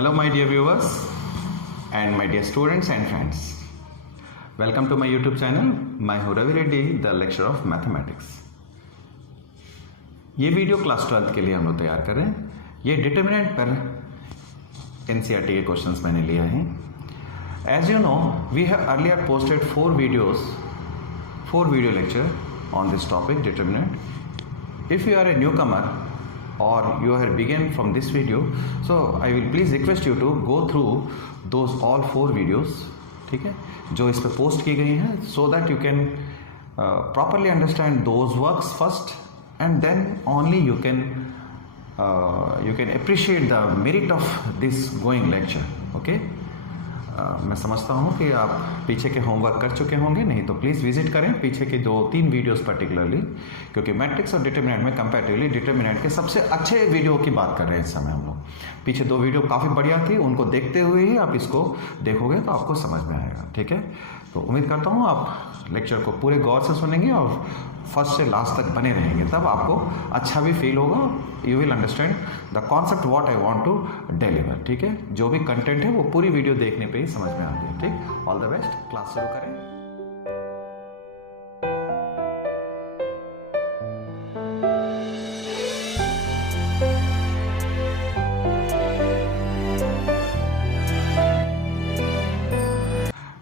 Hello my dear viewers and my dear students and friends. Welcome to my YouTube channel. मैं हूँ Ravi Reddy, the lecturer of mathematics. ये video class 12 के लिए हम लोग तैयार कर रहे हैं। ये डिटर्मिनेंट पर NCERT के क्वेश्चंस मैंने लिए हैं। As you know, we have earlier posted 4 video lecture on this topic, determinant. If you are a newcomer or you have begun from this video, so I will please request you to go through those all 4 videos, ठीक है, जो इस पे post की गई हैं, so that you can properly understand those works first, and then only you can appreciate the merit of this going lecture. Okay. मैं समझता हूँ कि आप पीछे के होमवर्क कर चुके होंगे, नहीं तो प्लीज़ विजिट करें पीछे के 2-3 वीडियोस पर्टिकुलरली, क्योंकि मैट्रिक्स और डिटर्मिनेंट में कंपैरेटिवली डिटर्मिनेंट के सबसे अच्छे वीडियो की बात कर रहे हैं इस समय हम लोग। पीछे 2 वीडियो काफ़ी बढ़िया थी, उनको देखते हुए ही आप इसको देखोगे तो आपको समझ में आएगा। ठीक है, तो उम्मीद करता हूँ आप लेक्चर को पूरे गौर से सुनेंगे और फर्स्ट से लास्ट तक बने रहेंगे, तब आपको अच्छा भी फील होगा। You will understand the concept what I want to deliver. ठीक है, जो भी कंटेंट है वो पूरी वीडियो देखने पे ही समझ में आती है। ठीक, ऑल द बेस्ट, क्लास शुरू करें।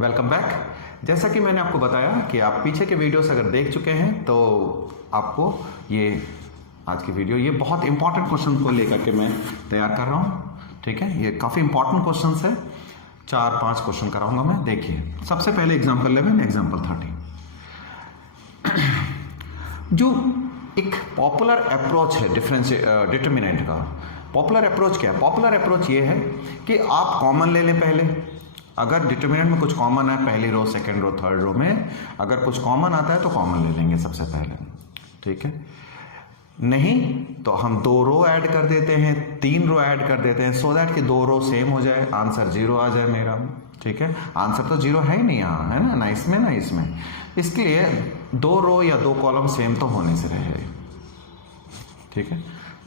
Welcome back. जैसा कि मैंने आपको बताया कि आप पीछे के वीडियोस अगर देख चुके हैं तो आपको ये आज की वीडियो ये बहुत इंपॉर्टेंट क्वेश्चन को लेकर के मैं तैयार कर रहा हूँ। ठीक है, ये काफ़ी इंपॉर्टेंट क्वेश्चंस है, 4-5 क्वेश्चन कराऊंगा मैं। देखिए, सबसे पहले एग्जाम्पल 11, एग्जाम्पल 30। जो एक पॉपुलर अप्रोच है डिटर्मिनेंट का, पॉपुलर अप्रोच क्या है? पॉपुलर अप्रोच ये है कि आप कॉमन ले लें पहले। अगर डिटर्मिनेंट में कुछ कॉमन है, पहली रो, सेकंड रो, थर्ड रो में अगर कुछ कॉमन आता है तो कॉमन ले लेंगे सबसे पहले। ठीक है, नहीं तो हम 2 रो ऐड कर देते हैं, 3 रो ऐड कर देते हैं, सो दैट कि 2 रो सेम हो जाए, आंसर 0 आ जाए मेरा। ठीक है, आंसर तो 0 है ही नहीं यहाँ, है ना इसमें ना इसमें, इसके लिए 2 रो या 2 कॉलम सेम तो होने से रहे। ठीक है,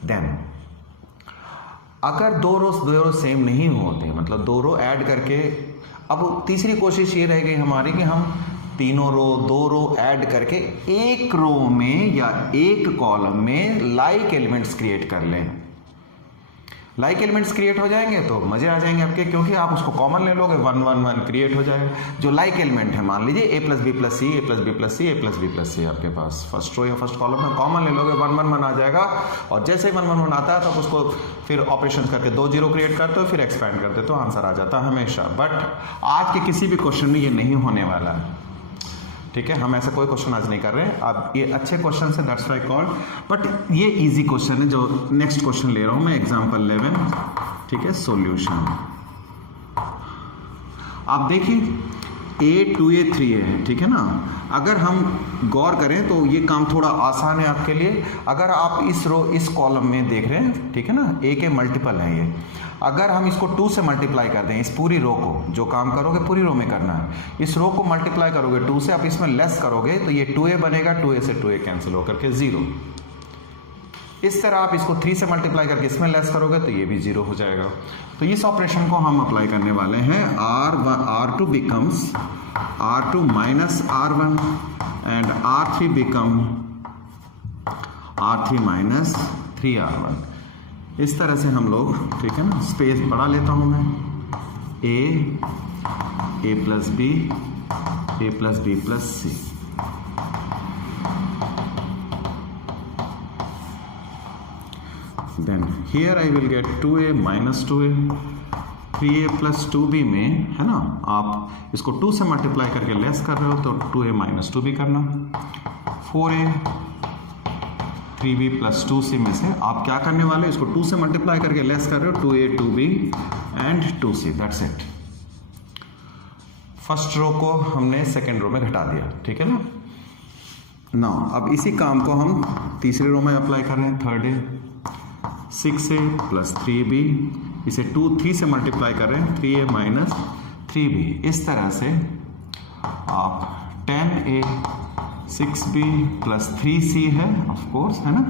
देन अगर 2 रो सेम नहीं होते, मतलब 2 रो ऐड करके, अब तीसरी कोशिश ये रह गई हमारी कि हम 2 रो ऐड करके एक रो में या एक कॉलम में लाइक एलिमेंट्स क्रिएट कर लें। लाइक एलिमेंट्स क्रिएट हो जाएंगे तो मजे आ जाएंगे आपके, क्योंकि आप उसको कॉमन ले लोगे, 1 1 1 क्रिएट हो जाएगा। जो लाइक एलिमेंट है, मान लीजिए a + b + c, a + b + c, a + b + c आपके पास फर्स्ट रो या फर्स्ट कॉलम में कॉमन ले लोगे, 1 1 1 आ जाएगा। और जैसे ही 1 1 1 आता है तो उसको फिर ऑपरेशन करके 2 0 क्रिएट करते हो, फिर एक्सपैंड करते तो आंसर आ जाता है हमेशा। बट आज के किसी भी क्वेश्चन में ये नहीं होने वाला है। ठीक है, हम ऐसा कोई क्वेश्चन आज नहीं कर रहे हैं। अब ये अच्छे क्वेश्चन है, दैट्स व्हाई कॉल्ड, बट ये इजी क्वेश्चन है जो नेक्स्ट क्वेश्चन ले रहा हूं मैं, एग्जांपल 11। ठीक है, सॉल्यूशन। आप देखिए a 2a 3a है। ठीक है ना, अगर हम गौर करें तो ये काम थोड़ा आसान है आपके लिए। अगर आप इस रो इस कॉलम में देख रहे हैं, ठीक है ना, a के मल्टीपल है ये, अगर हम इसको 2 से मल्टीप्लाई कर दें, इस पूरी रो को, जो काम करोगे पूरी रो में करना है, इस रो को मल्टीप्लाई करोगे 2 से, आप इसमें लेस करोगे तो ये 2a बनेगा, 2a से 2a कैंसिल होकर के 0। इस तरह आप इसको 3 से मल्टीप्लाई करके इसमें लेस करोगे तो ये भी 0 हो जाएगा। तो इस ऑपरेशन को हम अप्लाई करने वाले हैं। R2 becomes R2 minus R1 and R3 become R3 minus 3R1। इस तरह से हम लोग, ठीक है ना, स्पेस बढ़ा लेता हूं मैं, a + b, a + b + c। Then here I will get 2a minus 2a, 3a + 2b में, है ना, आप इसको 2 से मल्टीप्लाई करके लेस कर रहे हो तो 2a minus 2b करना, 4a 3b + 2c में से आप क्या करने वाले, इसको 2 से मल्टीप्लाई करके लेस कर रहे हो, 2a 2b and 2c, that's it. First row को हमने सेकेंड रो में घटा दिया। ठीक है ना। नाउ अब इसी काम को हम तीसरी रो में अप्लाई कर रहे हैं, 3a 6a + 3b, इसे 3 से मल्टीप्लाई कर रहे हैं, 3a minus 3b। इस तरह से आप 10a 6b + 3c है, ऑफ कोर्स, है ना,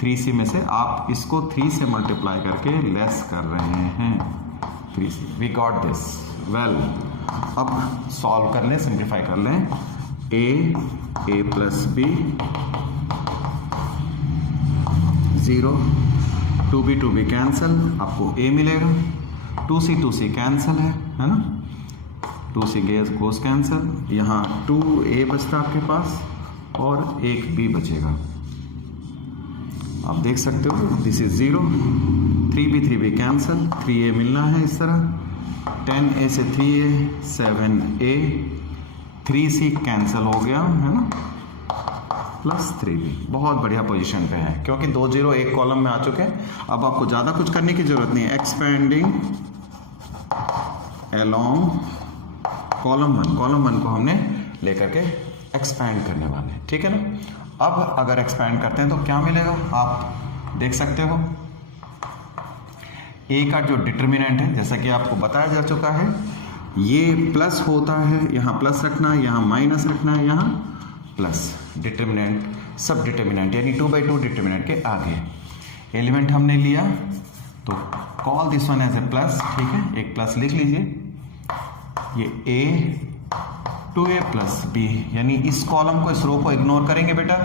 3c में से आप इसको 3 से मल्टीप्लाई करके लेस कर रहे हैं। 3c, we got this well. अब सॉल्व कर लें, सिंप्लीफाई कर लें। a plus B 0, 2b cancel, आपको a मिलेगा। 2c कैंसिल है ना, 2c गोस कैंसिल, यहाँ 2a बचता आपके पास और एक b बचेगा। आप देख सकते हो this is 0, 3b cancel, 3a मिलना है इस तरह, 10a से 3a 7a, 3c कैंसिल हो गया है ना, प्लस 3b। बहुत बढ़िया पोजीशन पे है क्योंकि 2 0 एक कॉलम में आ चुके हैं। अब आपको ज़्यादा कुछ करने की जरूरत नहीं है। एक्सपेंडिंग अलोंग कॉलम 1 को हमने लेकर के एक्सपैंड करने वाले हैं, ठीक है ना। अब अगर एक्सपैंड करते हैं तो क्या मिलेगा, आप देख सकते हो ए का जो डिटर्मिनेंट है, जैसा कि आपको बताया जा चुका है, ये प्लस होता है, यहाँ प्लस रखना है, यहाँ माइनस रखना है, यहाँ प्लस। डिटर्मिनेंट सब डिटर्मिनेंट यानी 2/2 डिटर्मिनेंट के आगे एलिमेंट हमने लिया तो call this one as A plus, ठीक है, एक प्लस लिख लीजिए। ये a 2a प्लस b, यानी इस कॉलम को, इस रो को इग्नोर करेंगे बेटा,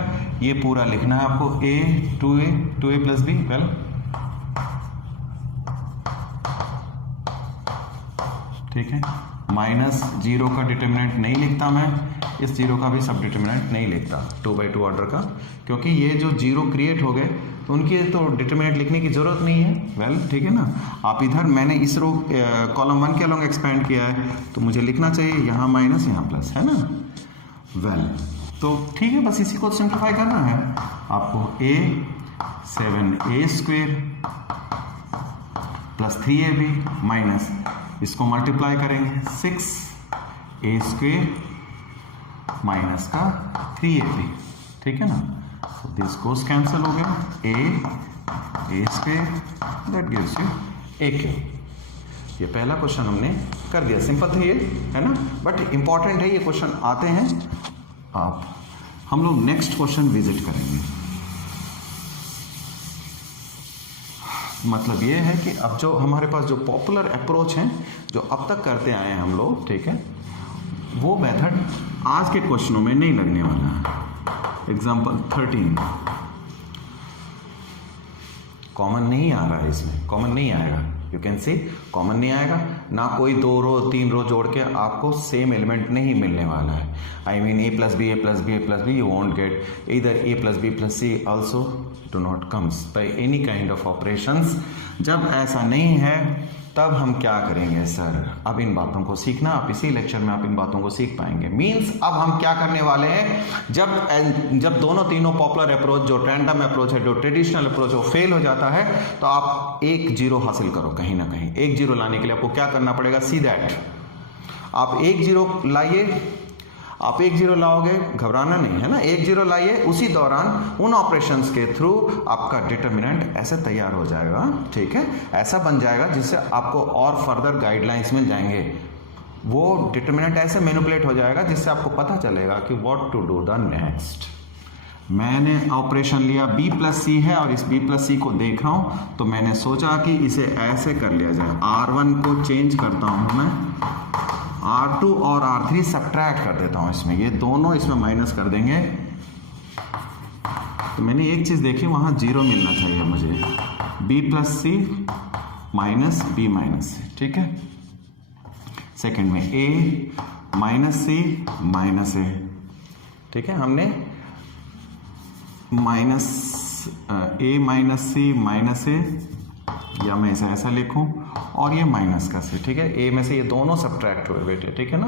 ये पूरा लिखना है आपको a 2a plus b। Well ठीक है, माइनस 0 का डिटर्मिनेंट नहीं लिखता मैं, इस 0 का भी सब डिटर्मिनेंट नहीं लिखता 2/2 ऑर्डर का, क्योंकि ये जो 0 क्रिएट हो गए तो उनकी तो डिटर्मिनेंट लिखने की जरूरत नहीं है। वेल ठीक है ना, आप इधर मैंने इस रो कॉलम 1 के अलोंग एक्सपेंड किया है तो मुझे लिखना चाहिए यहाँ माइनस यहाँ प्लस, है ना। वेल तो ठीक है, बस इसी को सिंप्लीफाई करना है आपको। a 7a² plus 3ab minus, इसको मल्टीप्लाई करेंगे 6a² माइनस का 3ab, ठीक है ना। दिस गोस कैंसिल हो गया, a² that gives you a²। ये पहला क्वेश्चन हमने कर दिया, सिंपल था ये, है ना, बट इंपॉर्टेंट है, ये क्वेश्चन आते हैं। आप हम लोग नेक्स्ट क्वेश्चन विजिट करेंगे। मतलब ये है कि अब जो हमारे पास जो पॉपुलर अप्रोच है, जो अब तक करते आए हैं हम लोग, ठीक है, वो मेथड आज के क्वेश्चनों में नहीं लगने वाला है। एग्जाम्पल 13 कॉमन नहीं आ रहा है, इसमें कॉमन नहीं आएगा, यू कैन सी कॉमन नहीं आएगा, ना कोई 2 रो 3 रो जोड़ के आपको सेम एलिमेंट नहीं मिलने वाला है। I mean a plus B you won't get इधर a plus B plus C also do not comes by any kind of operations. जब ऐसा नहीं है तब हम क्या करेंगे सर, अब इन बातों को सीखना, आप इसी लेक्चर में आप इन बातों को सीख पाएंगे। मींस अब हम क्या करने वाले हैं, जब दोनों तीनों पॉपुलर अप्रोच, जो रैंडम अप्रोच है, जो ट्रेडिशनल अप्रोच है, वो फेल हो जाता है तो आप 1 0 हासिल करो कहीं ना कहीं। 1 0 लाने के लिए आपको क्या करना पड़ेगा, सी दैट आप 1 0 लाइए, आप 1 0 लाओगे, घबराना नहीं है ना, 1 0 लाइए, उसी दौरान उन ऑपरेशंस के थ्रू आपका डिटर्मिनेंट ऐसे तैयार हो जाएगा, ठीक है, ऐसा बन जाएगा जिससे आपको और फर्दर गाइडलाइंस मिल जाएंगे। वो डिटर्मिनेंट ऐसे मैनिपुलेट हो जाएगा जिससे आपको पता चलेगा कि what to do the next. मैंने ऑपरेशन लिया b प्लस सी है और इस b प्लस सी को देख रहा हूं तो मैंने सोचा कि इसे ऐसे कर लिया जाए, r1 को चेंज करता हूं मैं, R2 और R3 सब्ट्रैक्ट कर देता हूं इसमें, ये दोनों इसमें माइनस कर देंगे। तो मैंने एक चीज देखी, वहां 0 मिलना चाहिए मुझे, b plus c minus b minus c, ठीक है। सेकंड में a minus c minus a, ठीक है, हमने minus a minus c minus a, या मैं इसे ऐसा लिखूं, और ये माइनस का से, ठीक है, a में से ये दोनों सब्ट्रैक्ट हुए बेटे, ठीक है ना।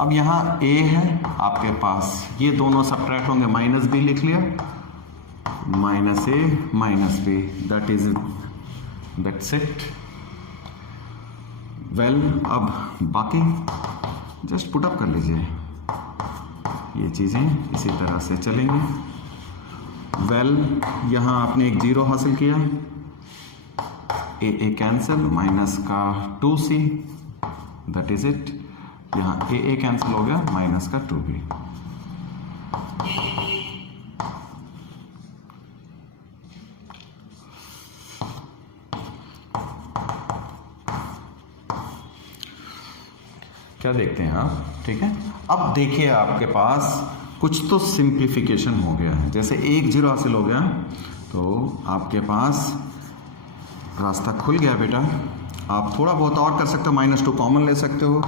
अब यहाँ a है आपके पास, ये दोनों सब्ट्रैक्ट होंगे, माइनस b लिख लिया, minus a minus b, that's it. Well अब बाकी जस्ट पुट अप कर लीजिए, ये चीजें इसी तरह से चलेंगी। वेल यहाँ आपने एक 0 हासिल किया, a कैंसिल, माइनस का 2c, दैट इज इट। यहाँ a कैंसिल हो गया, माइनस का 2b। क्या देखते हैं आप, ठीक है। अब देखिए आपके पास कुछ तो सिंप्लीफिकेशन हो गया है, जैसे 1 0 हासिल हो गया तो आपके पास रास्ता खुल गया बेटा। आप थोड़ा बहुत और कर सकते हो, -2 कॉमन ले सकते हो,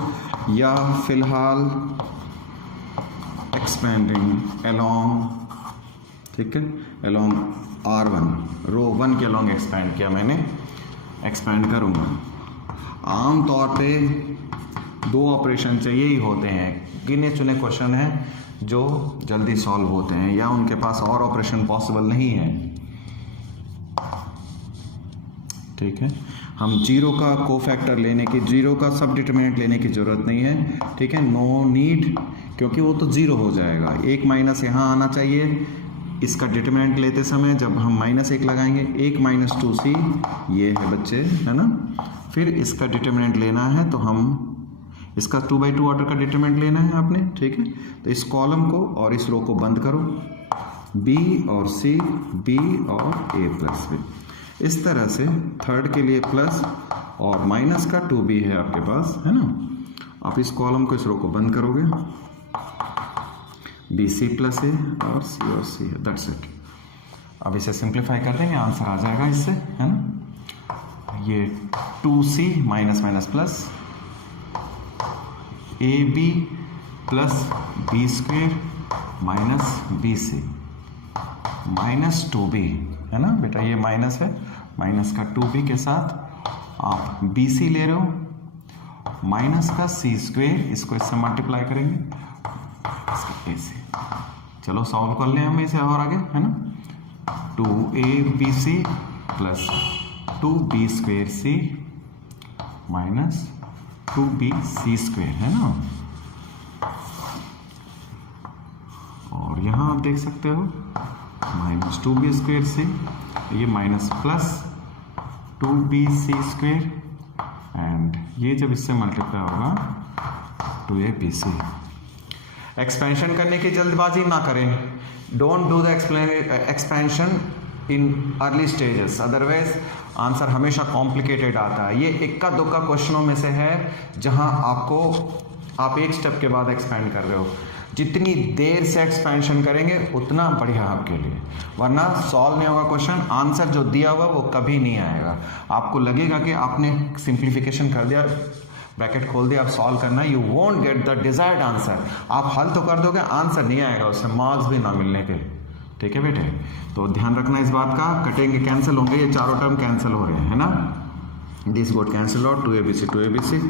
या फिलहाल एक्सपेंडिंग अलोंग, ठीक है, अलोंग R1 रो 1 के अलोंग एक्सपेंड किया मैंने, एक्सपेंड करूँगा। आमतौर पे 2 ऑपरेशन चाहिए ही होते हैं, गिने चुने क्वेश्चन हैं जो जल्दी सॉल्व होते हैं या उनके पास और ऑपरेशन पॉसिबल नहीं है, ठीक है। हम 0 का कोफैक्टर लेने की, 0 का सब डिटरमिनेंट लेने की ज़रूरत नहीं है, ठीक है, नो नीड, क्योंकि वो तो 0 हो जाएगा। 1 माइनस यहाँ आना चाहिए इसका डिटरमिनेंट लेते समय, जब हम -1 लगाएंगे। 1 - 2c ये है बच्चे, है ना। फिर इसका डिटरमिनेंट लेना है तो हम इसका 2/2 ऑर्डर का डिटरमिनेंट लेना है आपने, ठीक है। तो इस कॉलम को और इस रो को बंद करो, b और c, b और a प्लस b, इस तरह से थर्ड के लिए प्लस और माइनस का 2b है आपके पास, है ना। आप इस कॉलम को, इस रो को बंद करोगे, bc प्लस a और c है, दैट्स इट। अब इसे सिंप्लीफाई कर देंगे, आंसर आ जाएगा इससे, है ना। ये 2c minus plus ab plus b square minus bc minus 2b, है ना बेटा। ये माइनस है, माइनस का 2b के साथ आप bc ले रहे हो, माइनस का c स्क्वेयर, इसको इससे मल्टीप्लाई करेंगे, इसका ac। चलो सॉल्व कर लें हम इसे और आगे, है ना। 2abc plus 2b square c minus 2bc square, है ना। और यहाँ आप देख सकते हो माइनस 2b स्क्वेयर c, ये minus plus 2bc square, and ये जब इससे मल्टीप्लाई होगा 2abc। एक्सपेंशन करने की जल्दबाजी ना करें, don't do the expansion in early stages, otherwise answer हमेशा कॉम्प्लिकेटेड आता है। ये इक्का दुक्का क्वेश्चनों में से है जहां आप एक स्टेप के बाद एक्सपेंड कर रहे हो। जितनी देर से एक्सपेंशन करेंगे उतना बढ़िया आपके लिए, वरना सॉल्व नहीं होगा क्वेश्चन, आंसर जो दिया हुआ वो कभी नहीं आएगा। आपको लगेगा कि आपने सिंप्लीफिकेशन कर दिया, ब्रैकेट खोल दिया, आप सॉल्व करना, you won't get the desired answer. आप हल तो कर दोगे, आंसर नहीं आएगा, उससे मार्क्स भी ना मिलने के, ठीक है बेटे। तो ध्यान रखना इस बात का, कटेंगे, कैंसिल होंगे, ये चारों टर्म कैंसिल हो रहे हैं, है ना। This goat cancel out, 2abc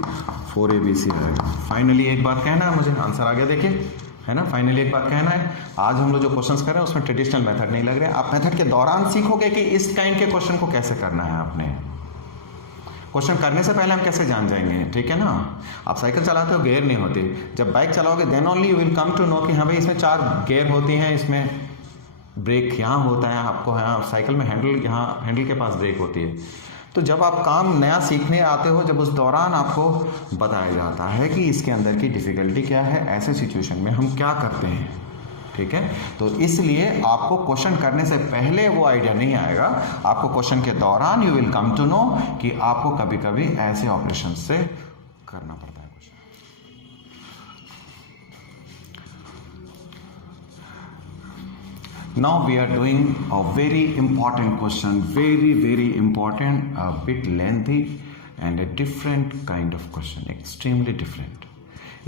4abc आएगा। फाइनली एक बात कहना है मुझे, आंसर आ गया देखिए, है ना। फाइनली एक बात कहना है, आज हम लोग जो क्वेश्चंस कर रहे हैं उसमें ट्रेडिशनल मेथड नहीं लग रहे हैं। आप मेथड के दौरान सीखोगे कि इस काइंड के क्वेश्चन को कैसे करना है। आपने क्वेश्चन करने से पहले हम कैसे जान जाएंगे, ठीक है ना। आप साइकिल चलाते हो, गियर नहीं होती, जब बाइक चलाओगे then only you will come to know कि हाँ भाई इसमें 4 गियर होती हैं, इसमें ब्रेक यहाँ होता है, आपको यहाँ साइकिल में हैंडल, यहाँ हैंडल के पास ब्रेक होती है। तो जब आप काम नया सीखने आते हो, जब उस दौरान आपको बताया जाता है कि इसके अंदर की डिफ़िकल्टी क्या है, ऐसे सिचुएशन में हम क्या करते हैं, ठीक है। तो इसलिए आपको क्वेश्चन करने से पहले वो आइडिया नहीं आएगा, आपको क्वेश्चन के दौरान you will come to know कि आपको कभी कभी ऐसे ऑपरेशन से करना पड़ता है। Now we are doing a very important question, very important, a bit lengthy and a different kind of question, extremely different.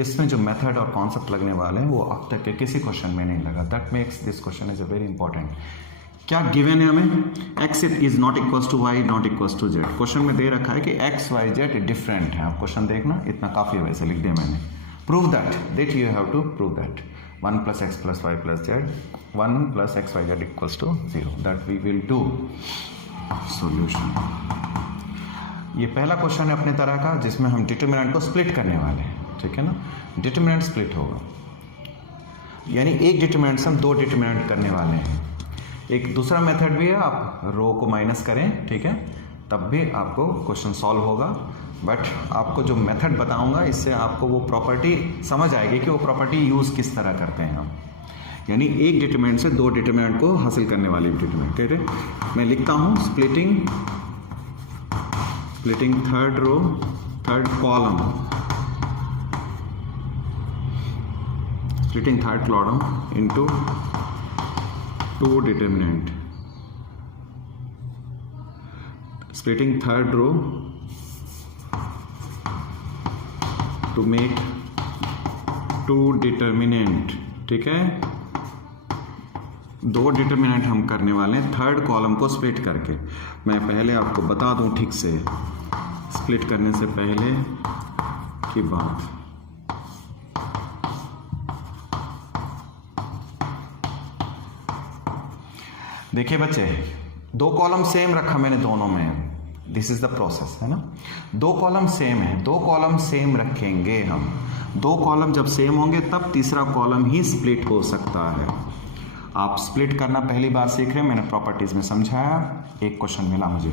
इसमें जो मेथड और कॉन्सेप्ट लगने वाले हैं वो अब तक के किसी क्वेश्चन में नहीं लगा, that makes this question is a very important. क्या गिवन है हमें, x is not equals to y not equals to z। Question में दे रखा है कि x y z डिफरेंट है। आप क्वेश्चन देखना, इतना काफ़ी है, वैसे लिख दिया मैंने। Prove that you have to prove that 1 + x + y + z 1 + x y z equals to 0, that we will do solution। ये पहला क्वेश्चन है अपने तरह का जिसमें हम डिटरमिनेंट को स्प्लिट करने वाले हैं, ठीक है ना। डिटरमिनेंट स्प्लिट होगा, यानी एक डिटरमिनेंट से हम 2 डिटरमिनेंट करने वाले हैं। एक दूसरा मेथड भी है, आप रो को माइनस करें, ठीक है, तब भी आपको क्वेश्चन सॉल्व होगा। बट आपको जो मेथड बताऊंगा इससे आपको वो प्रॉपर्टी समझ आएगी कि वो प्रॉपर्टी यूज़ किस तरह करते हैं हम, यानी एक डिटरमिनेंट से 2 डिटरमिनेंट को हासिल करने वाली डिटरमिनेंट, ठीक है। मैं लिखता हूँ splitting third row third column splitting third column into two determinant, splitting third row to make two determinant, ठीक है, दो डिटर्मिनेंट हम करने वाले हैं थर्ड कॉलम को स्प्लिट करके। मैं पहले आपको बता दूं ठीक से, स्प्लिट करने से पहले की बात। देखिए बच्चे, दो कॉलम सेम रखा मैंने दोनों में, दिस इज द प्रोसेस, है ना। दो कॉलम सेम है, दो कॉलम सेम रखेंगे हम। दो कॉलम जब सेम होंगे तब तीसरा कॉलम ही स्प्लिट हो सकता है। आप स्प्लिट करना पहली बार सीख रहे हैं, मैंने प्रॉपर्टीज में समझाया, एक क्वेश्चन मिला मुझे।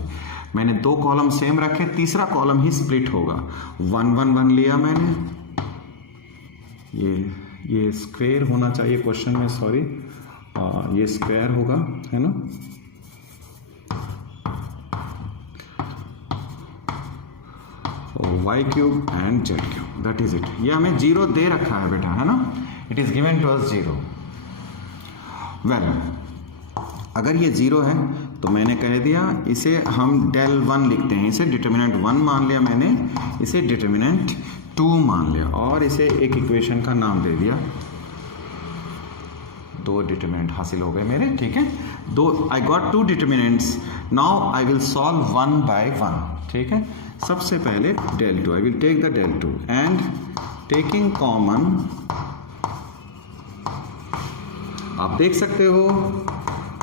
मैंने दो कॉलम सेम रखे, तीसरा कॉलम ही स्प्लिट होगा। 1 1 1 लिया मैंने, ये स्क्वायर होना चाहिए क्वेश्चन में, सॉरी, ये स्क्वायर होगा, है ना। Y cube and z cube, that is it. ये हमें 0 दे रखा है बेटा, है ना, it is given to us 0। Well, अगर ये 0 है तो मैंने कह दिया इसे हम del 1 लिखते हैं। इसे डिटर्मिनेंट 1 मान लिया मैंने, इसे डिटर्मिनेंट 2 मान लिया और इसे एक इक्वेशन का नाम दे दिया। दो डिटर्मिनेंट हासिल हो गए मेरे, ठीक है। दो, I got 2 determinants, now I will solve 1 by 1, ठीक है। सबसे पहले del 2, I will take the del 2 and taking common, आप देख सकते हो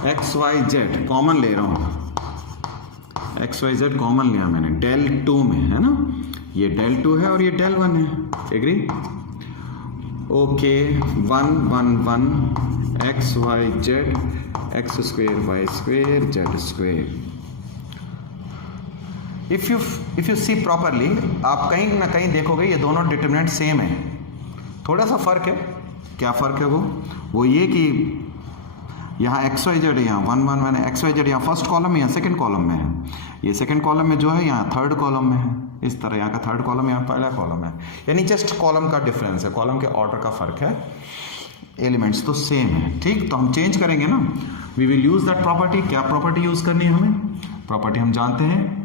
एक्स वाई जेड कॉमन ले रहा हूं, एक्स वाई जेड कॉमन लिया मैंने del 2 में, है ना। ये del 2 है और ये del 1 है, agree. Okay, 1 1 1 x y z, x square y square z square. If you see properly, आप कहीं ना कहीं देखोगे ये दोनों डिटर्मिनेंट सेम है, थोड़ा सा फर्क है। क्या फ़र्क है वो ये कि यहाँ एक्स वाई जेड, यहाँ 1 1 1 एक्स वाई जेड यहाँ फर्स्ट कॉलम में, यहाँ सेकंड कॉलम में है। ये सेकंड कॉलम में जो है यहाँ थर्ड कॉलम में है, इस तरह यहाँ का थर्ड कॉलम, यहाँ पहला कॉलम है, यानी जस्ट कॉलम का डिफरेंस है, कॉलम के ऑर्डर का फर्क है, एलिमेंट्स तो सेम है, ठीक। तो हम चेंज करेंगे ना, we will use that property. क्या प्रॉपर्टी यूज करनी है हमें? प्रॉपर्टी हम जानते हैं,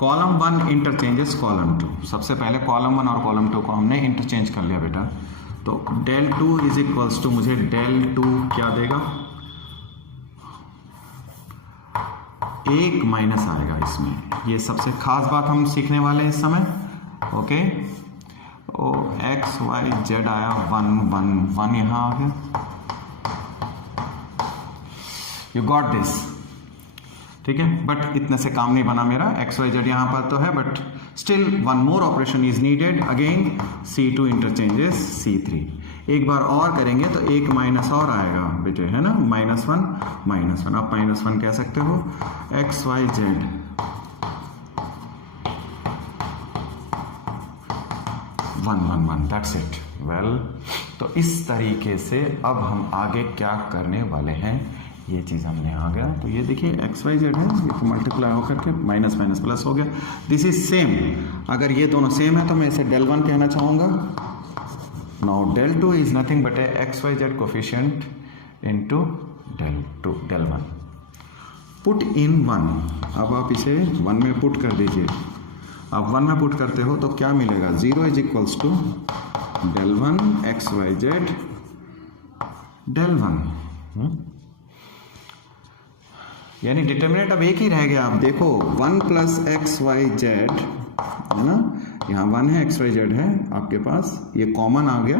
कॉलम 1 इंटरचेंजेस कॉलम 2। सबसे पहले कॉलम 1 और कॉलम 2 को हमने इंटरचेंज कर लिया बेटा, तो del 2 इज इक्वल्स टू, मुझे del 2 क्या देगा, 1 माइनस आएगा इसमें। ये सबसे खास बात हम सीखने वाले हैं इस समय, ओके। ओ एक्स वाई जेड आया 1 1 1 यहाँ आ गया, यू गॉट दिस, ठीक है। बट इतने से काम नहीं बना मेरा, एक्स वाई जेड यहाँ पर तो है, but still one more operation is needed, again C2 interchanges C3। एक बार और करेंगे तो एक माइनस और आएगा बेटे, है ना, -1 -1। आप -1 कह सकते हो, x y z 1 1 1, that's it. Well, तो इस तरीके से अब हम आगे क्या करने वाले हैं, ये चीज़ हमने आ गया। तो ये देखिए एक्स वाई जेड है, ये तो मल्टीप्लाई होकर के माइनस माइनस प्लस हो गया, दिस इज सेम। अगर ये दोनों सेम है तो मैं इसे del 1 कहना चाहूँगा। Now del 2 is nothing but x y z coefficient into del 1। Put in 1, अब आप इसे 1 में पुट कर दीजिए। आप 1 में पुट करते हो तो क्या मिलेगा, 0 is equals to del 1 x y z del 1, यानी डिटर्मिनेंट अब एक ही रह गया। आप देखो 1 प्लस एक्स वाई जेड, है ना, यहाँ 1 है, एक्स वाई जेड है आपके पास, ये कॉमन आ गया,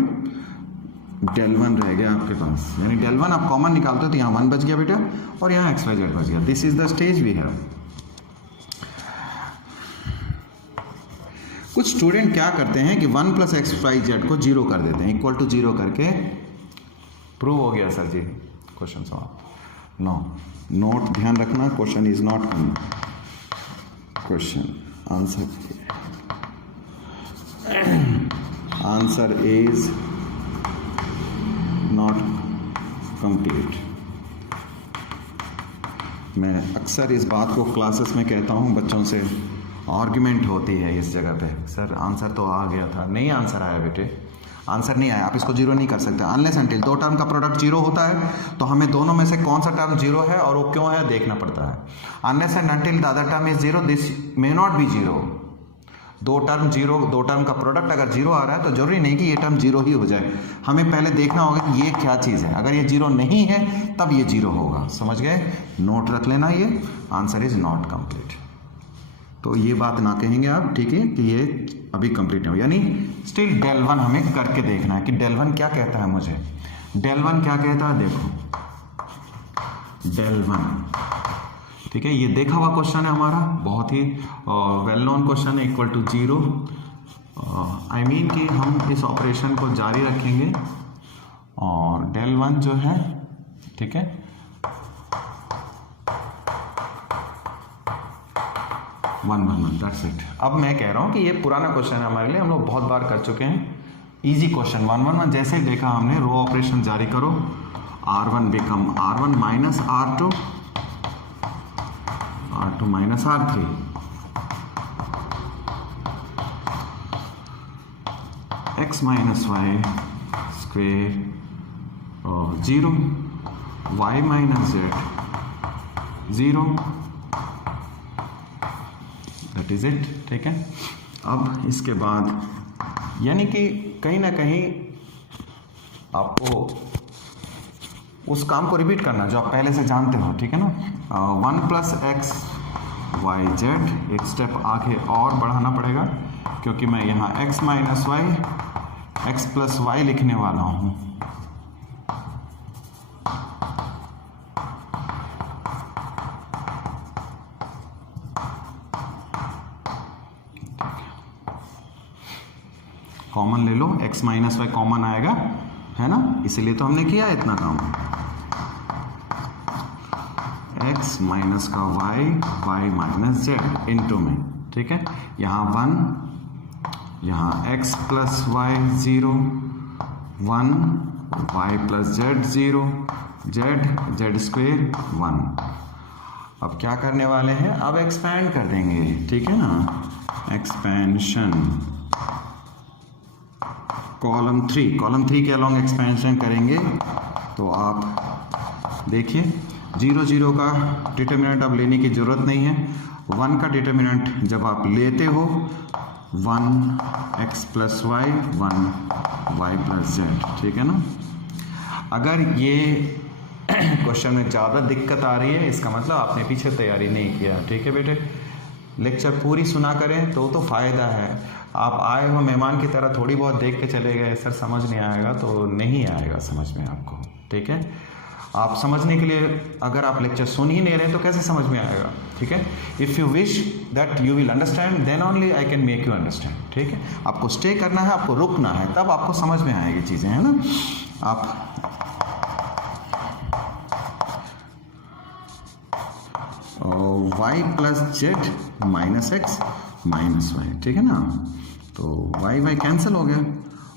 del 1 रह गया आपके पास, यानी del 1 आप कॉमन निकालते हो तो यहाँ 1 बच गया बेटा और यहाँ एक्स वाई जेड बच गया। This is the stage we have. कुछ स्टूडेंट क्या करते हैं कि 1 प्लस एक्स वाई जेड को 0 कर देते हैं, इक्वल टू 0 करके प्रूव हो गया सर जी, क्वेश्चन सॉल्व। नो, नोट ध्यान रखना, question is not coming, question answer is not complete. मैं अक्सर इस बात को क्लासेस में कहता हूँ, बच्चों से आर्ग्यूमेंट होती है इस जगह पे, सर आंसर तो आ गया था, नहीं आंसर आया बेटे, आंसर नहीं आया, आप इसको जीरो नहीं कर सकते अनलेस अनटिल दो टर्म का प्रोडक्ट जीरो होता है तो हमें दोनों में से कौन सा टर्म जीरो है और वो क्यों है देखना पड़ता है। Unless and until the other term is zero this may not be zero. दो टर्म जीरो, दो टर्म का प्रोडक्ट अगर जीरो आ रहा है तो जरूरी नहीं कि ये टर्म जीरो ही हो जाए, हमें पहले देखना होगा कि ये क्या चीज़ है। अगर ये जीरो नहीं है तब ये जीरो होगा, समझ गए, नोट रख लेना, ये आंसर इज नॉट कंप्लीट। तो ये बात ना कहेंगे आप, ठीक है, कि ये अभी कंप्लीट नहीं हो, यानी स्टिल डेल वन हमें करके देखना है कि डेल वन क्या कहता है मुझे। डेल वन क्या कहता है, देखो डेल वन, ठीक है, ये देखा हुआ क्वेश्चन है हमारा, बहुत ही वेल नोन क्वेश्चन है, equal to zero. I mean कि हम इस ऑपरेशन को जारी रखेंगे और डेल वन जो है, ठीक है, one one one, that's it. अब मैं कह रहा हूं कि ये पुराना क्वेश्चन है हमारे लिए, हम लोग बहुत बार कर चुके हैं, easy question. One one one जैसे ही देखा हमने, रो ऑपरेशन जारी करो, R1 become R1 minus R2, R2 minus R3, x minus y square 0, y minus z 0, that is it, ठीक है। अब इसके बाद यानी कि कहीं ना कहीं आपको उस काम को रिपीट करना जो आप पहले से जानते हो, ठीक है ना। 1 प्लस एक्स वाई जेड, एक स्टेप आगे और बढ़ाना पड़ेगा क्योंकि मैं यहाँ x minus y, x plus y लिखने वाला हूँ। कॉमन ले लो, x माइनस वाई कॉमन आएगा, है ना, इसीलिए तो हमने किया इतना काम। x माइनस का y, y minus z into में, ठीक है, यहाँ 1, यहाँ x plus y 0, 1, y plus z 0, z square 1। अब क्या करने वाले हैं, अब एक्सपैंड कर देंगे, ठीक है ना, एक्सपेंशन कॉलम 3 के अलॉन्ग एक्सपेंशन करेंगे तो आप देखिए 0 0 का डिटर्मिनेंट अब लेने की ज़रूरत नहीं है। 1 का डिटर्मिनेंट जब आप लेते हो 1 x plus y, 1 y plus z, ठीक है ना। अगर ये क्वेश्चन में ज़्यादा दिक्कत आ रही है इसका मतलब आपने पीछे तैयारी नहीं किया, ठीक है बेटे। लेक्चर पूरी सुना करें तो फ़ायदा है। आप आए हो मेहमान की तरह थोड़ी बहुत देख के चले गए, सर समझ नहीं आएगा तो नहीं आएगा समझ में आपको, ठीक है। आप समझने के लिए अगर आप लेक्चर सुन ही नहीं रहे तो कैसे समझ में आएगा, ठीक है। If you wish that you will understand then only I can make you understand, ठीक है। आपको स्टे करना है, आपको रुकना है, तब आपको समझ में आएगी चीज़ें, है ना। आप y plus z minus x minus y, ठीक है ना। तो y y कैंसिल हो गया,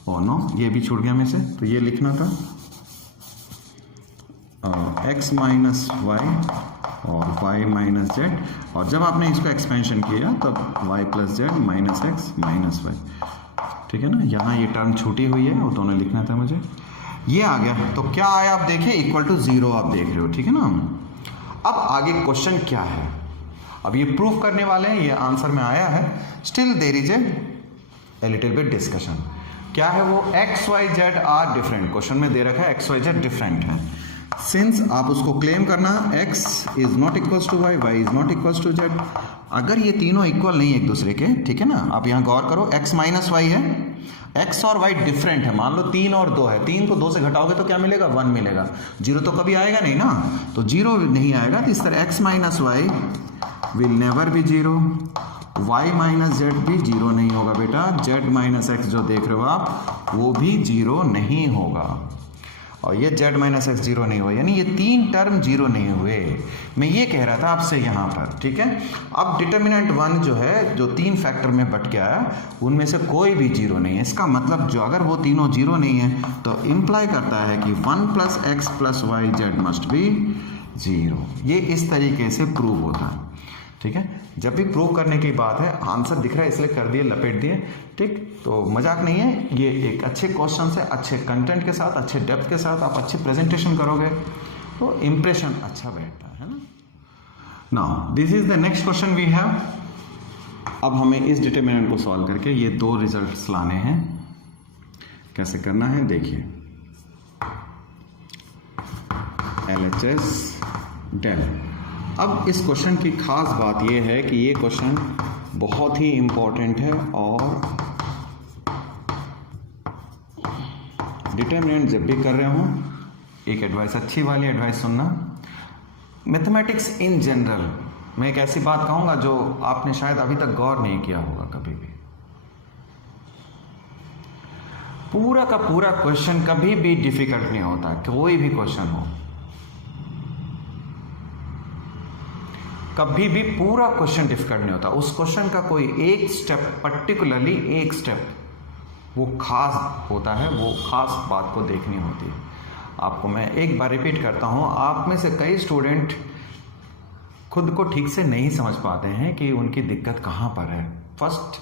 और नो ये भी छूट गया में से, तो ये लिखना था x माइनस वाई और y माइनस जेड, और जब आपने इसको एक्सपेंशन किया तब y plus z minus x minus y, ठीक है ना। यहाँ ये टर्म छूटी हुई है, वो दोनों लिखना था मुझे, ये आ गया। तो क्या आया आप देखिए, इक्वल टू 0 आप देख रहे हो, ठीक है ना। अब आगे क्वेश्चन क्या है, अब ये प्रूव करने वाले हैं, ये आंसर में आया है, still there is a little bit discussion. क्या है वो, x y z are different, question में दे रखा है एक्स वाई जेड डिफरेंट है। सिंस आप उसको क्लेम करना x is not equals to y, y is not equals to z, अगर ये तीनों इक्वल नहीं एक दूसरे के, ठीक है ना। आप यहाँ गौर करो, x माइनस वाई है, x और y डिफरेंट है, मान लो 3 और 2 है, 3 को 2 से घटाओगे तो क्या मिलेगा, 1 मिलेगा। 0 तो कभी आएगा नहीं ना, तो 0 नहीं आएगा, तो इस तरह x minus y will never be 0, y minus z भी 0 नहीं होगा बेटा, z माइनस एक्स जो देख रहे हो आप वो भी 0 नहीं होगा, और ये z माइनस एक्स 0 नहीं हुआ, यानी ये 3 टर्म 0 नहीं हुए। मैं ये कह रहा था आपसे यहाँ पर, ठीक है। अब डिटर्मिनेंट 1 जो है, जो 3 फैक्टर में बट के आया, उनमें से कोई भी 0 नहीं है। इसका मतलब जो अगर वो तीनों 0 नहीं है तो इम्प्लाई करता है कि 1 plus x plus y z must be 0। ये इस तरीके से प्रूव होता है। ठीक है, जब भी प्रूव करने की बात है, आंसर दिख रहा है इसलिए कर दिए, लपेट दिए, ठीक, तो मजाक नहीं है, ये एक अच्छे क्वेश्चन से, अच्छे कंटेंट के साथ, अच्छे डेप्थ के साथ आप अच्छे प्रेजेंटेशन करोगे तो इंप्रेशन अच्छा बैठता है ना। Now this is the next question we have. अब हमें इस डिटरमिनेंट को सॉल्व करके ये दो रिजल्ट्स लाने हैं। कैसे करना है देखिए, LHS del। अब इस क्वेश्चन की खास बात यह है कि ये क्वेश्चन बहुत ही इंपॉर्टेंट है और डिटरमिनेंट जब भी कर रहे हो, एक एडवाइस, अच्छी वाली एडवाइस सुनना। मैथमेटिक्स इन जनरल, मैं एक ऐसी बात कहूंगा जो आपने शायद अभी तक गौर नहीं किया होगा कभी भी। पूरा का पूरा क्वेश्चन कभी भी डिफिकल्ट नहीं होता, कोई भी क्वेश्चन हो, कभी भी पूरा क्वेश्चन डिफिकल्ट नहीं होता। उस क्वेश्चन का कोई एक स्टेप, पर्टिकुलरली एक स्टेप वो खास होता है, वो खास बात को देखनी होती है। आपको मैं एक बार रिपीट करता हूं, आप में से कई स्टूडेंट खुद को ठीक से नहीं समझ पाते हैं कि उनकी दिक्कत कहां पर है। फर्स्ट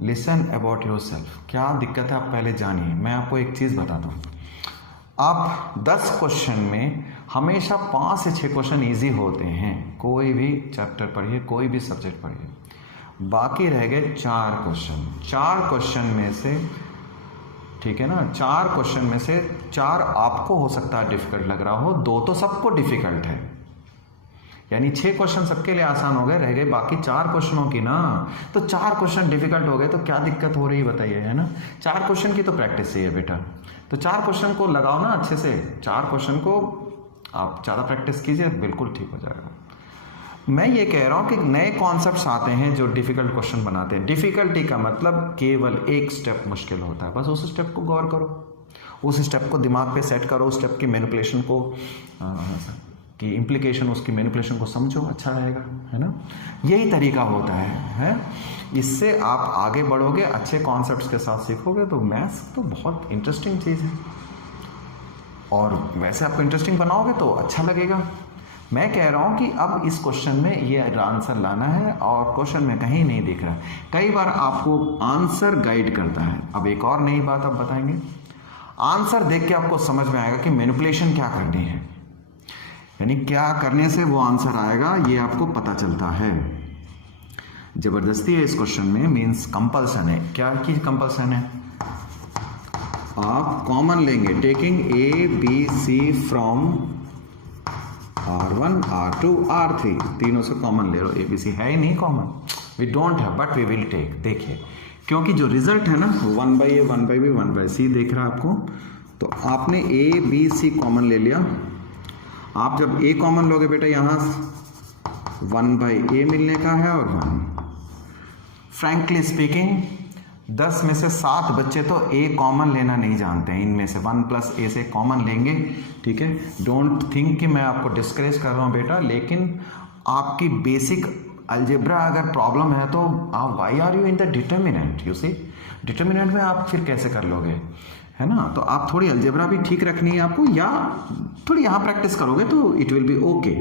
लिसन अबाउट योरसेल्फ, क्या दिक्कत है आप पहले जानिए। मैं आपको एक चीज बताता हूं, आप 10 क्वेश्चन में हमेशा 5 से 6 क्वेश्चन इजी होते हैं, कोई भी चैप्टर पढ़िए, कोई भी सब्जेक्ट पढ़िए। बाकी रह गए 4 क्वेश्चन। 4 क्वेश्चन में से, ठीक है ना, 4 क्वेश्चन में से 4 आपको हो सकता है डिफिकल्ट लग रहा हो, 2 तो सबको डिफिकल्ट है, यानी 6 क्वेश्चन सबके लिए आसान हो गए, रह गए बाकी 4 क्वेश्चनों की ना। तो 4 क्वेश्चन डिफिकल्ट हो गए तो क्या दिक्कत हो रही है बताइए, है ना। 4 क्वेश्चन की तो प्रैक्टिस ही है बेटा, तो 4 क्वेश्चन को लगाओ ना अच्छे से, 4 क्वेश्चन को आप ज़्यादा प्रैक्टिस कीजिए, बिल्कुल ठीक हो जाएगा। मैं ये कह रहा हूँ कि नए कॉन्सेप्ट्स आते हैं जो डिफिकल्ट क्वेश्चन बनाते हैं। डिफिकल्टी का मतलब केवल एक स्टेप मुश्किल होता है, बस उस स्टेप को गौर करो, उस स्टेप को दिमाग पे सेट करो, उस स्टेप की मैनिपुलेशन को की इम्प्लीकेशन, उसकी मैनिपुलेशन को समझो, अच्छा रहेगा, है ना। यही तरीका होता है? इससे आप आगे बढ़ोगे, अच्छे कॉन्सेप्ट्स के साथ सीखोगे, तो मैथ्स तो बहुत इंटरेस्टिंग चीज़ है और वैसे आपको इंटरेस्टिंग बनाओगे तो अच्छा लगेगा। मैं कह रहा हूं कि अब इस क्वेश्चन में ये आंसर लाना है और क्वेश्चन में कहीं नहीं दिख रहा। कई बार आपको आंसर गाइड करता है। अब एक और नई बात आप बताएंगे, आंसर देख के आपको समझ में आएगा कि मैनिपुलेशन क्या करनी है, यानी क्या करने से वो आंसर आएगा, ये आपको पता चलता है। जबरदस्ती है इस क्वेश्चन में, मीन्स कंपल्सन है। क्या चीज कंपल्सन है? आप कॉमन लेंगे, taking ABC from R1, R2, R3, तीनों से कॉमन ले लो। ABC है ही नहीं common, we don't have, but we will take. देखिए, क्योंकि जो रिजल्ट है ना 1/A 1/B 1/C दिख रहा है आपको, तो आपने ABC कॉमन ले लिया। आप जब A कॉमन लोगे बेटा, यहाँ 1/A मिलने का है और 1। फ्रैंकली स्पीकिंग 10 में से 7 बच्चे तो A कॉमन लेना नहीं जानते हैं, इनमें से 1+A से कॉमन लेंगे, ठीक है। डोंट थिंक कि मैं आपको डिस्करेज कर रहा हूँ बेटा, लेकिन आपकी बेसिक अलजेब्रा अगर प्रॉब्लम है तो आप why are you in the determinant, you see, determinant में आप फिर कैसे कर लोगे, है ना। तो आप थोड़ी अलजेब्रा भी ठीक रखनी है आपको, या थोड़ी यहाँ प्रैक्टिस करोगे तो इट विल बी ओके।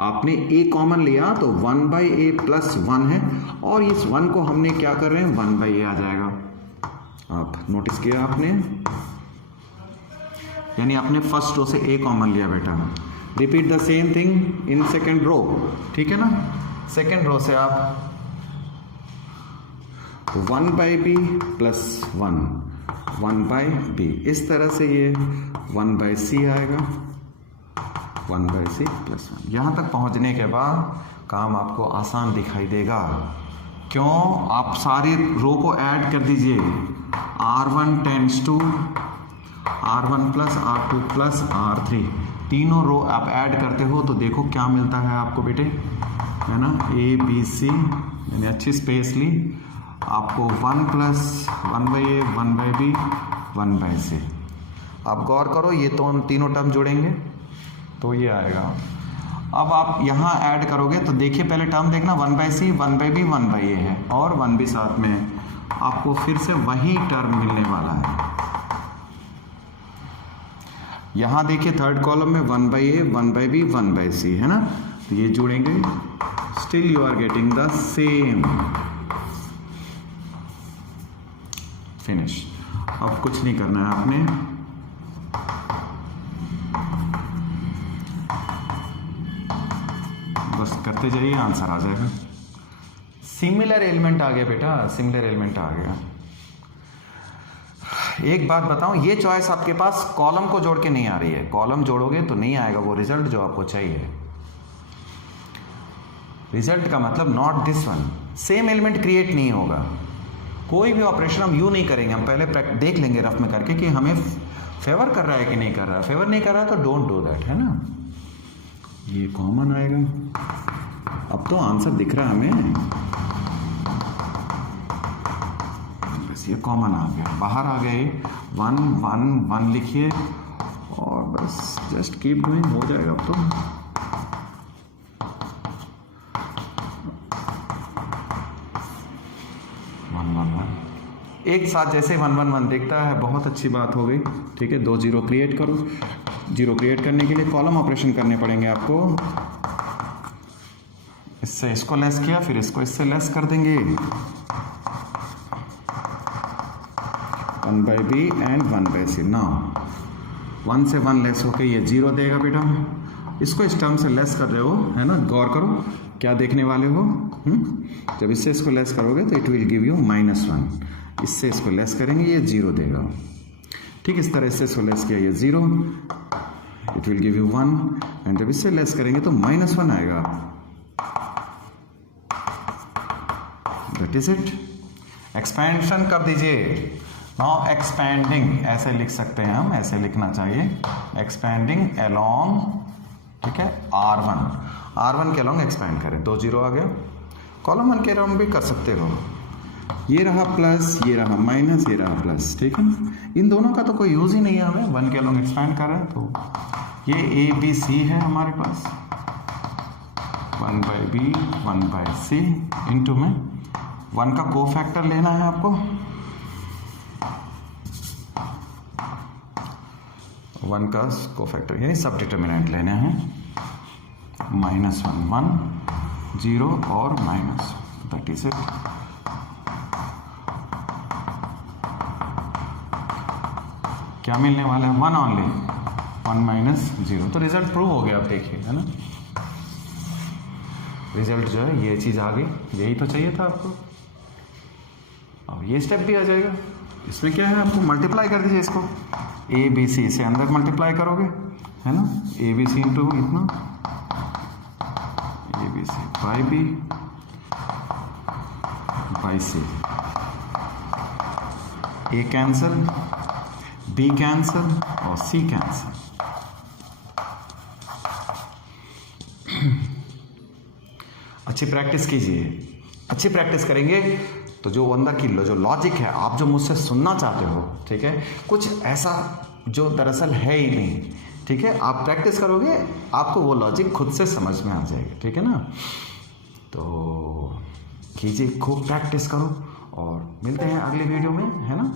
आपने A कॉमन लिया तो 1/A + 1 है, और इस 1 को हमने क्या कर रहे हैं, 1/A आ जाएगा। आप नोटिस किया आपने, यानी आपने फर्स्ट रो से A कॉमन लिया बेटा। Repeat the same thing in second row, ठीक है ना। सेकेंड रो से आप 1/B + 1, 1/B, इस तरह से ये 1/C आएगा, 1/C + 1। यहाँ तक पहुँचने के बाद काम आपको आसान दिखाई देगा। क्यों? आप सारे रो को ऐड कर दीजिए। R1 tends to R1 + R2 + R3, तीनों रो आप ऐड करते हो तो देखो क्या मिलता है आपको बेटे, है ना। ABC, मैंने अच्छी स्पेस ली, आपको 1 + 1/A 1/B 1/C। आप गौर करो, ये तो तीनों टर्म जुड़ेंगे तो ये आएगा। अब आप यहाँ ऐड करोगे तो देखिए, पहले टर्म देखना, 1/C 1/B 1/A है और 1B साथ में है, आपको फिर से वही टर्म मिलने वाला है। यहाँ देखिए थर्ड कॉलम में 1/A 1/B 1/C है ना, तो ये जुड़ेंगे। still you are getting the same. Finish. अब कुछ नहीं करना है आपने, बस करते जाइए, आंसर आ जाएगा। सिमिलर एलिमेंट आ गया बेटा, सिमिलर एलिमेंट आ गया। एक बात बताऊं, ये चॉइस आपके पास कॉलम को जोड़ के नहीं आ रही है, कॉलम जोड़ोगे तो नहीं आएगा वो रिजल्ट जो आपको चाहिए। रिजल्ट का मतलब not this one, same element create नहीं होगा। कोई भी ऑपरेशन हम यू नहीं करेंगे, हम पहले देख लेंगे रफ में करके कि हमें फेवर कर रहा है कि नहीं कर रहा है। फेवर नहीं कर रहा है तो डोंट डू दैट, है ना। ये कॉमन आएगा। अब तो आंसर दिख रहा है हमें, बस ये कॉमन आ गया, बाहर आ गए। 1 1 1 लिखिए और बस जस्ट कीप डूइंग, हो जाएगा अब तो। एक साथ जैसे 1 1 1 दिखता है, बहुत अच्छी बात हो गई। ठीक है, 2 जीरो क्रिएट करो। जीरो क्रिएट करने के लिए कॉलम ऑपरेशन करने पड़ेंगे आपको। इससे इसको लेस किया, फिर इसको इससे लेस कर देंगे। 1 by b and 1 by c। Now 1 से 1 लेस होके ये 0 देगा बेटा। इसको इस टर्म से लेस कर रहे हो, है ना। गौर करो क्या देखने वाले हो। जब इससे इसको लेस करोगे तो इट विल गिव यू -1। इससे इसको लेस करेंगे, ये 0 देगा। ठीक इस तरह से इसको लेस किया, ये 0, it will give you 1। And जब इससे लेस करेंगे तो -1 आएगा। That is it. एक्सपेंशन कर दीजिए। नाउ एक्सपेंडिंग ऐसे लिख सकते हैं हम, ऐसे लिखना चाहिए, एक्सपेंडिंग अलोंग। ठीक है, R1 के अलोंग एक्सपेंड करें। 2 जीरो आ गया। कॉलम 1 के अलोंग भी कर सकते हो। ये रहा प्लस, ये रहा माइनस, ये रहा प्लस। ठीक है, इन दोनों का तो कोई यूज ही नहीं है हमें। 1 के अलोंग एक्सपेंड कर रहे हैं तो ये A B C है हमारे पास। 1 by B 1 by C into में 1 का कोफैक्टर लेना है आपको। 1 का कोफैक्टर यानी सब डिटर्मिनेंट लेने हैं। -1 1 0 और माइनस, दैट इज इट। क्या मिलने वाला है? 1 ओनली, 1 - 0। तो रिजल्ट प्रूव हो गया, आप देखिए, है ना। रिजल्ट जो है ये चीज आ गई, यही तो चाहिए था आपको। अब ये स्टेप भी आ जाएगा। इसमें क्या है, आपको मल्टीप्लाई कर दीजिए इसको। ABC से अंदर मल्टीप्लाई करोगे, है ना। ABC इंटू इतना, ABC by B by C। A cancel, B cancel और C कैंसिल। अच्छी प्रैक्टिस कीजिए। अच्छी प्रैक्टिस करेंगे तो जो अंदर की जो लॉजिक है, आप जो मुझसे सुनना चाहते हो, ठीक है, कुछ ऐसा जो दरअसल है ही नहीं, ठीक है, आप प्रैक्टिस करोगे, आपको वो लॉजिक खुद से समझ में आ जाएगी। ठीक है ना। तो कीजिए, खूब प्रैक्टिस करो और मिलते हैं अगले वीडियो में, है ना।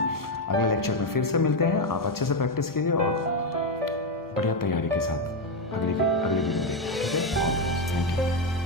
अगले लेक्चर में फिर से मिलते हैं। आप अच्छे से प्रैक्टिस कीजिए और बढ़िया तैयारी के साथ अगली वीडियो देखिए। ठीक है, थैंक यू।